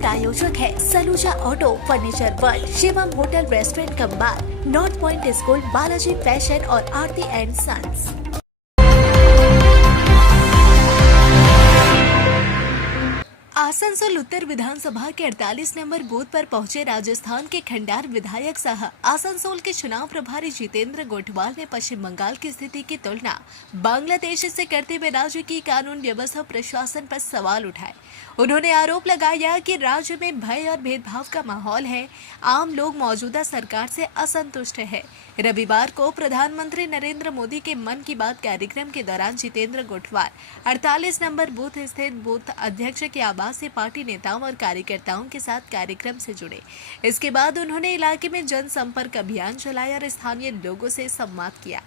प्रायोजक है Saluja auto, furniture world, Shivam hotel, restaurant cum bar, north point school, Balaji fashion और Aarti and sons. Asansol Uttar विधानसभा के 48 नंबर बूथ पर पहुंचे राजस्थान के खंडार विधायक सह आसनसोल के चुनाव प्रभारी जितेंद्र गोठवाल ने पश्चिम बंगाल की स्थिति की तुलना बांग्लादेश से करते हुए राज्य की कानून व्यवस्था प्रशासन पर सवाल उठाए। उन्होंने आरोप लगाया कि राज्य में भय और भेदभाव का माहौल है। आम लोग मौजूदा सरकार से असंतुष्ट है। रविवार को प्रधानमंत्री नरेंद्र मोदी के मन की बात कार्यक्रम के दौरान जितेंद्र गोठवाल 48 नंबर बूथ स्थित बूथ अध्यक्ष के आवास से पार्टी नेताओं और कार्यकर्ताओं के साथ कार्यक्रम से जुड़े। इसके बाद उन्होंने इलाके में जनसंपर्क अभियान चलाया और स्थानीय लोगों से संवाद किया।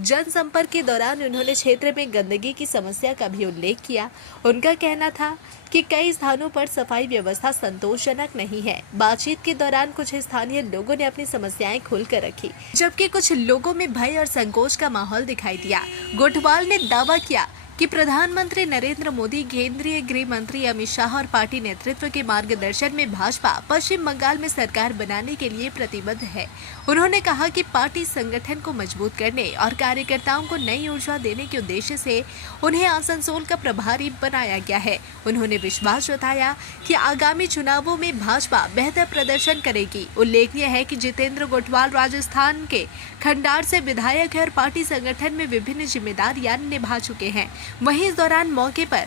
जनसंपर्क के दौरान उन्होंने क्षेत्र में गंदगी की समस्या का भी उल्लेख किया। उनका कहना था कि कई स्थानों पर सफाई व्यवस्था संतोषजनक नहीं है। बातचीत के दौरान कुछ स्थानीय लोगों ने अपनी समस्याएं खुलकर रखी, जबकि कुछ लोगों में भय और संकोच का माहौल दिखाई दिया। गोठवाल ने दावा किया कि प्रधानमंत्री नरेंद्र मोदी, केंद्रीय गृह मंत्री अमित शाह और पार्टी नेतृत्व के मार्गदर्शन में भाजपा पश्चिम बंगाल में सरकार बनाने के लिए प्रतिबद्ध है। उन्होंने कहा कि पार्टी संगठन को मजबूत करने और कार्यकर्ताओं को नई ऊर्जा देने के उद्देश्य से उन्हें आसनसोल का प्रभारी बनाया गया है। उन्होंने विश्वास जताया कि आगामी चुनावों में भाजपा बेहतर प्रदर्शन करेगी। उल्लेखनीय है कि जितेंद्र गोठवाल राजस्थान के खंडार से विधायक है और पार्टी संगठन में विभिन्न जिम्मेदारियां निभा चुके हैं। वहीं इस दौरान मौके पर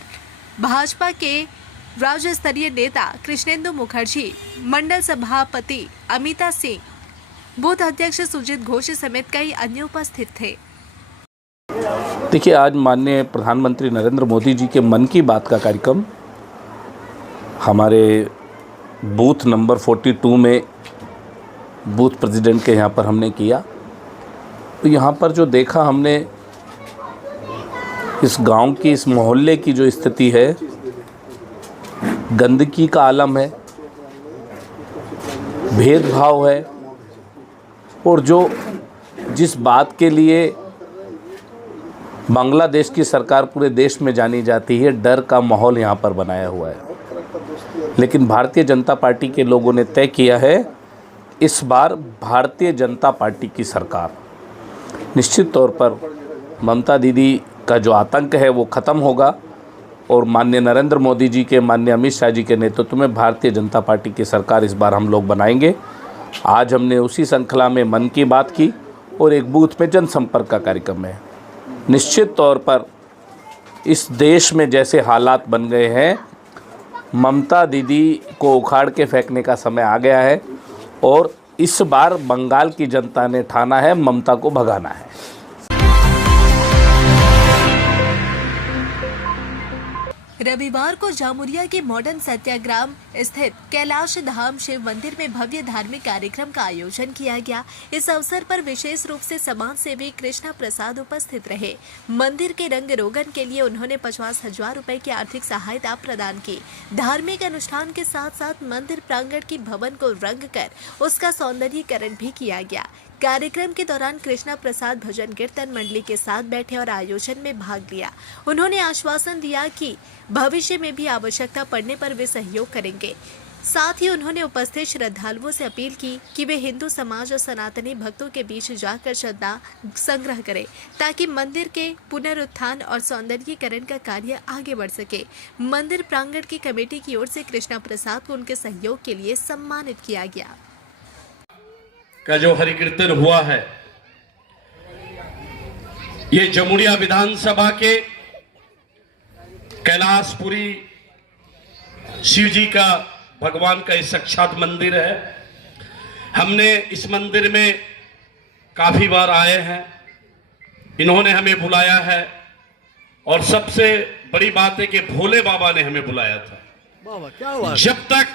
भाजपा के राज्य स्तरीय नेता कृष्णेंदु मुखर्जी, मंडल सभापति अमिता सिंह, बूथ अध्यक्ष सुजीत घोष समेत कई अन्य उपस्थित थे। देखिए, आज माननीय प्रधानमंत्री नरेंद्र मोदी जी के मन की बात का कार्यक्रम हमारे बूथ नंबर 42 में बूथ प्रेसिडेंट के यहाँ पर हमने किया। तो यहाँ पर जो देखा हमने, इस गांव की, इस मोहल्ले की जो स्थिति है, गंदगी का आलम है, भेदभाव है और जिस बात के लिए बांग्लादेश की सरकार पूरे देश में जानी जाती है, डर का माहौल यहाँ पर बनाया हुआ है। लेकिन भारतीय जनता पार्टी के लोगों ने तय किया है, इस बार भारतीय जनता पार्टी की सरकार, निश्चित तौर पर ममता दीदी का जो आतंक है वो ख़त्म होगा और माननीय नरेंद्र मोदी जी के, माननीय अमित शाह जी के नेतृत्व में भारतीय जनता पार्टी की सरकार इस बार हम लोग बनाएंगे। आज हमने उसी श्रृंखला में मन की बात की और एक बूथ में जनसंपर्क का कार्यक्रम है। निश्चित तौर पर इस देश में जैसे हालात बन गए हैं, ममता दीदी को उखाड़ के फेंकने का समय आ गया है और इस बार बंगाल की जनता ने ठाना है ममता को भगाना है। रविवार को जामुरिया के मॉडर्न सत्याग्राम स्थित कैलाश धाम शिव मंदिर में भव्य धार्मिक कार्यक्रम का आयोजन किया गया। इस अवसर पर विशेष रूप से समाज सेवी कृष्णा प्रसाद उपस्थित रहे। मंदिर के रंग रोगन के लिए उन्होंने 50,000 रुपए की आर्थिक सहायता प्रदान की। धार्मिक अनुष्ठान के साथ साथ मंदिर प्रांगण की भवन को रंग कर उसका सौंदर्यीकरण भी किया गया। कार्यक्रम के दौरान कृष्णा प्रसाद भजन कीर्तन मंडली के साथ बैठे और आयोजन में भाग लिया। उन्होंने आश्वासन दिया कि भविष्य में भी आवश्यकता पड़ने पर वे सहयोग करेंगे। साथ ही उन्होंने उपस्थित श्रद्धालुओं से अपील की कि वे हिंदू समाज और सनातनी भक्तों के बीच जाकर श्रद्धा संग्रह करें ताकि मंदिर के पुनरुत्थान और सौंदर्यीकरण का कार्य आगे बढ़ सके। मंदिर प्रांगण की कमेटी की ओर से कृष्णा प्रसाद को उनके सहयोग के लिए सम्मानित किया गया। का जो हरि कीर्तन हुआ है, ये जमुरिया विधानसभा के कैलाशपुरी शिव जी का, भगवान का एक साक्षात मंदिर है। हमने इस मंदिर में काफी बार आए हैं, इन्होंने हमें बुलाया है और सबसे बड़ी बात है कि भोले बाबा ने हमें बुलाया था। क्या हुआ? जब तक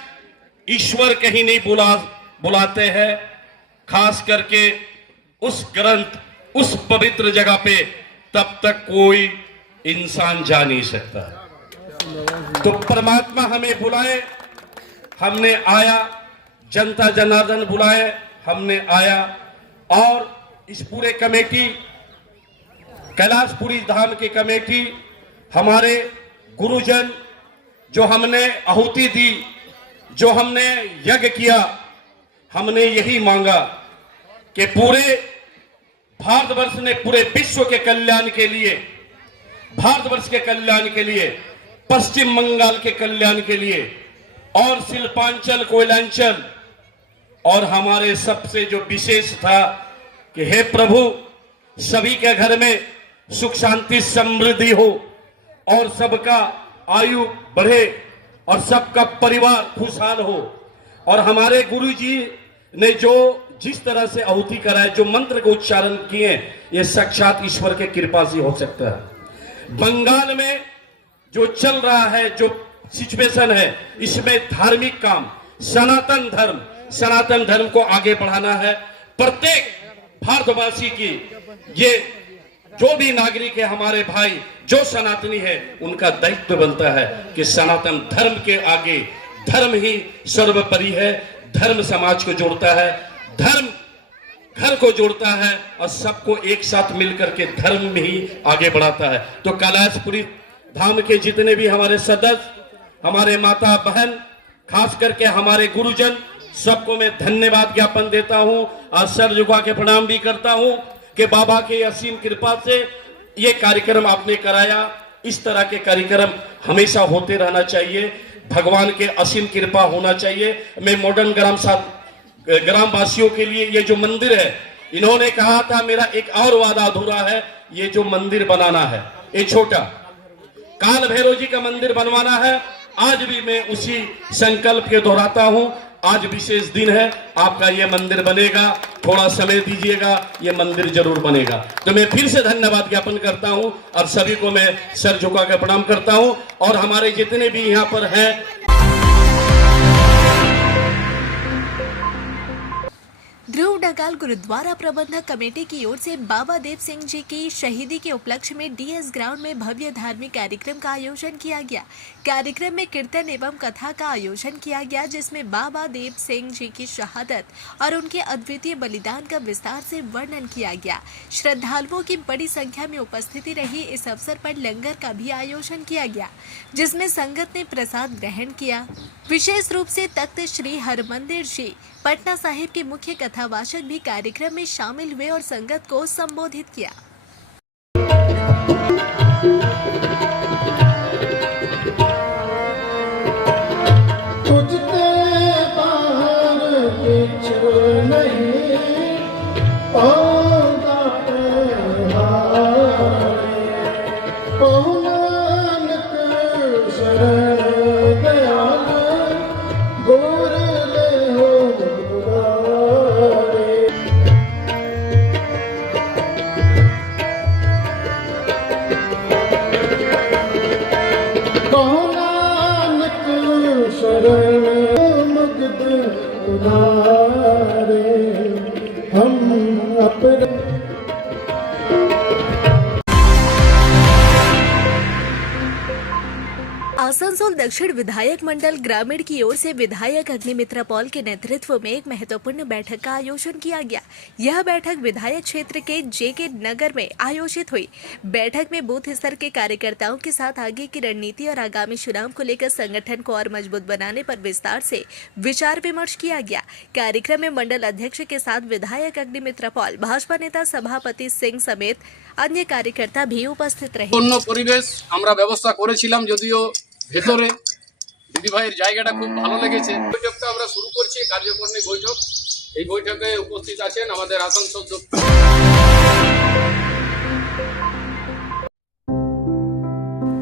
ईश्वर कहीं नहीं बुलाते हैं, खास करके उस ग्रंथ, उस पवित्र जगह पे, तब तक कोई इंसान जा नहीं सकता। तो परमात्मा हमें बुलाए, हमने आया, जनता जनार्दन बुलाए, हमने आया और इस पूरे कमेटी, कैलाशपुरी धाम की कमेटी, हमारे गुरुजन जो हमने आहुति दी जो हमने यज्ञ किया, हमने यही मांगा कि पूरे भारतवर्ष ने पूरे विश्व के कल्याण के लिए, भारतवर्ष के कल्याण के लिए, पश्चिम बंगाल के कल्याण के लिए और शिल्पांचल, कोयलांचल, और हमारे सबसे जो विशेष था कि हे प्रभु, सभी के घर में सुख शांति समृद्धि हो और सबका आयु बढ़े और सबका परिवार खुशहाल हो। और हमारे गुरु जी ने जो जिस तरह से आहुति कराए, जो मंत्र को उच्चारण किए, ये साक्षात ईश्वर के कृपा से हो सकता है। बंगाल में जो चल रहा है, जो सिचुएशन है, इसमें धार्मिक काम, सनातन धर्म को आगे बढ़ाना है। प्रत्येक भारतवासी की, ये जो भी नागरिक है, हमारे भाई जो सनातनी है, उनका दायित्व बनता है कि सनातन धर्म के आगे धर्म ही सर्वोपरि है। धर्म समाज को जोड़ता है, धर्म घर को जोड़ता है और सबको एक साथ मिलकर के धर्म में ही आगे बढ़ाता है। तो कैलाशपुरी धाम के जितने भी हमारे सदस्य, हमारे माता बहन, खास करके हमारे गुरुजन, सबको मैं धन्यवाद ज्ञापन देता हूं और सर झुका के प्रणाम भी करता हूं कि बाबा के असीम कृपा से ये कार्यक्रम आपने कराया। इस तरह के कार्यक्रम हमेशा होते रहना चाहिए, भगवान के असीम कृपा होना चाहिए। मैं मॉडर्न ग्राम वासियों के लिए ये जो मंदिर है, इन्होंने कहा था मेरा एक और वादा अधूरा है, ये जो मंदिर बनाना है, ये छोटा काल भैरव जी का मंदिर बनवाना है। आज भी मैं उसी संकल्प के दोहराता हूं। आज विशेष दिन है, आपका ये मंदिर बनेगा, थोड़ा समय दीजिएगा, ये मंदिर जरूर बनेगा। तो मैं फिर से धन्यवाद ज्ञापन करता हूं और सभी को मैं सर झुका कर प्रणाम करता हूं। और हमारे जितने भी यहाँ पर हैं, ध्रुव डगाल गुरुद्वारा प्रबंधक कमेटी की ओर से बाबा देव सिंह जी की शहीदी के उपलक्ष्य में डीएस ग्राउंड में भव्य धार्मिक कार्यक्रम का आयोजन किया गया। कार्यक्रम में कीर्तन एवं कथा का आयोजन किया गया, जिसमें बाबा देव सिंह जी की शहादत और उनके अद्वितीय बलिदान का विस्तार से वर्णन किया गया। श्रद्धालुओं की बड़ी संख्या में उपस्थिति रही। इस अवसर पर लंगर का भी आयोजन किया गया, जिसमें संगत ने प्रसाद ग्रहण किया। विशेष रूप से तख्त श्री हरमंदिर जी पटना साहिब के मुख्य कथावाचक भी कार्यक्रम में शामिल हुए और संगत को संबोधित किया। आसनसोल दक्षिण विधायक मंडल ग्रामीण की ओर से विधायक अग्निमित्रा पॉल के नेतृत्व में एक महत्वपूर्ण बैठक का आयोजन किया गया। यह बैठक विधायक क्षेत्र के जेके नगर में आयोजित हुई। बैठक में बूथ स्तर के कार्यकर्ताओं के साथ आगे की रणनीति और आगामी चुनाव को लेकर संगठन को और मजबूत बनाने पर विस्तार से विचार विमर्श किया गया। कार्यक्रम में मंडल अध्यक्ष के साथ विधायक अग्निमित्रा पॉल, भाजपा नेता सभापति सिंह समेत अन्य कार्यकर्ता भी उपस्थित रहे। परिवेश আমরা ব্যবস্থা করেছিলাম, যদিও ভেতরে দিদি ভাইয়ের জায়গাটা খুব ভালো লেগেছে। বৈঠকটা আমরা শুরু করছি, কার্যকরী বৈঠক। এই বৈঠকে উপস্থিত আছেন আমাদের আসানসোল।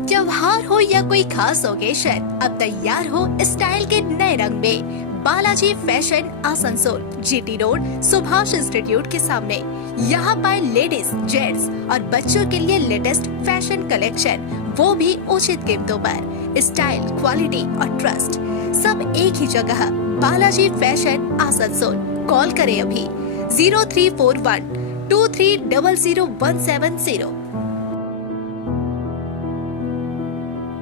त्योहार हो या कोई खास ओकेशन, अब तैयार हो स्टाइल के नए रंग में। Balaji fashion Asansol, GT road, Subhash institute के सामने। यहाँ पाए लेडीज, जेंट्स और बच्चों के लिए लेटेस्ट फैशन कलेक्शन, वो भी उचित कीमतों पर। स्टाइल, क्वालिटी और ट्रस्ट सब एक ही जगह। बालाजी फैशन आसनसोल। कॉल करें अभी 0341 23000170।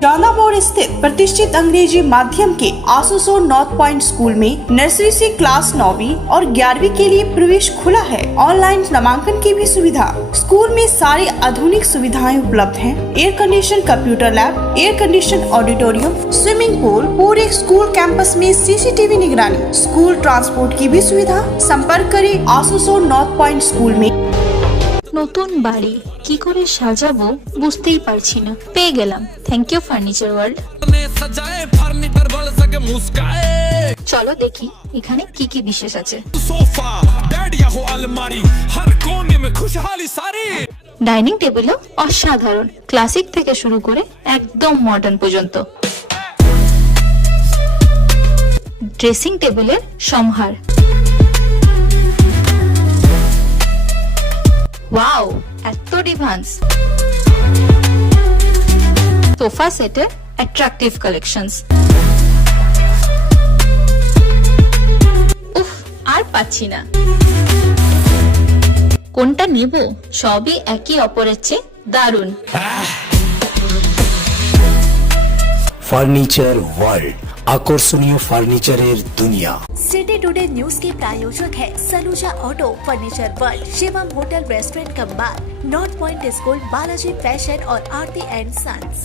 चांदामोड़ स्थित प्रतिष्ठित अंग्रेजी माध्यम के आसुसो नॉर्थ पॉइंट स्कूल में नर्सरी से क्लास 9वीं और 11वीं के लिए प्रवेश खुला है। ऑनलाइन नामांकन की भी सुविधा। स्कूल में सारी आधुनिक सुविधाएं उपलब्ध हैं। Air condition computer lab, air condition auditorium, swimming pool, पूरे स्कूल कैंपस में सीसीटीवी निगरानी, स्कूल ट्रांसपोर्ट की भी सुविधा। संपर्क करें आसुसो नॉर्थ पॉइंट स्कूल में। নতুন বাড়ি কি করে সাজাবো বুঝতেই পারছি না। পেয়ে গেলাম, থ্যাংক ইউ ফার্নিচার ওয়ার্ল্ড। চলো দেখি এখানে কি কি বিশেষ আছে। ডাইনিং টেবিলও অসাধারণ, ক্লাসিক থেকে শুরু করে একদম মডার্ন পর্যন্ত। ড্রেসিং টেবিলের সমাহার, ওয়াও এত ডিভান্স। সোফা সেটের অ্যাট্রাকটিভ কালেকশনস। উফ, আর পাচ্ছি না, কোনটা নেব? সবই একই অপরের চেয়ে দারুণ। ফার্নিচার ওয়ার্ল্ড, আকর্ষণীয় ফার্নিচারের দুনিया। सिटी टुडे न्यूज के प्रायोजक है Saluja auto, furniture world, Shivam hotel restaurant cum bar, north point school, Balaji fashion और आरती एंड सन्स।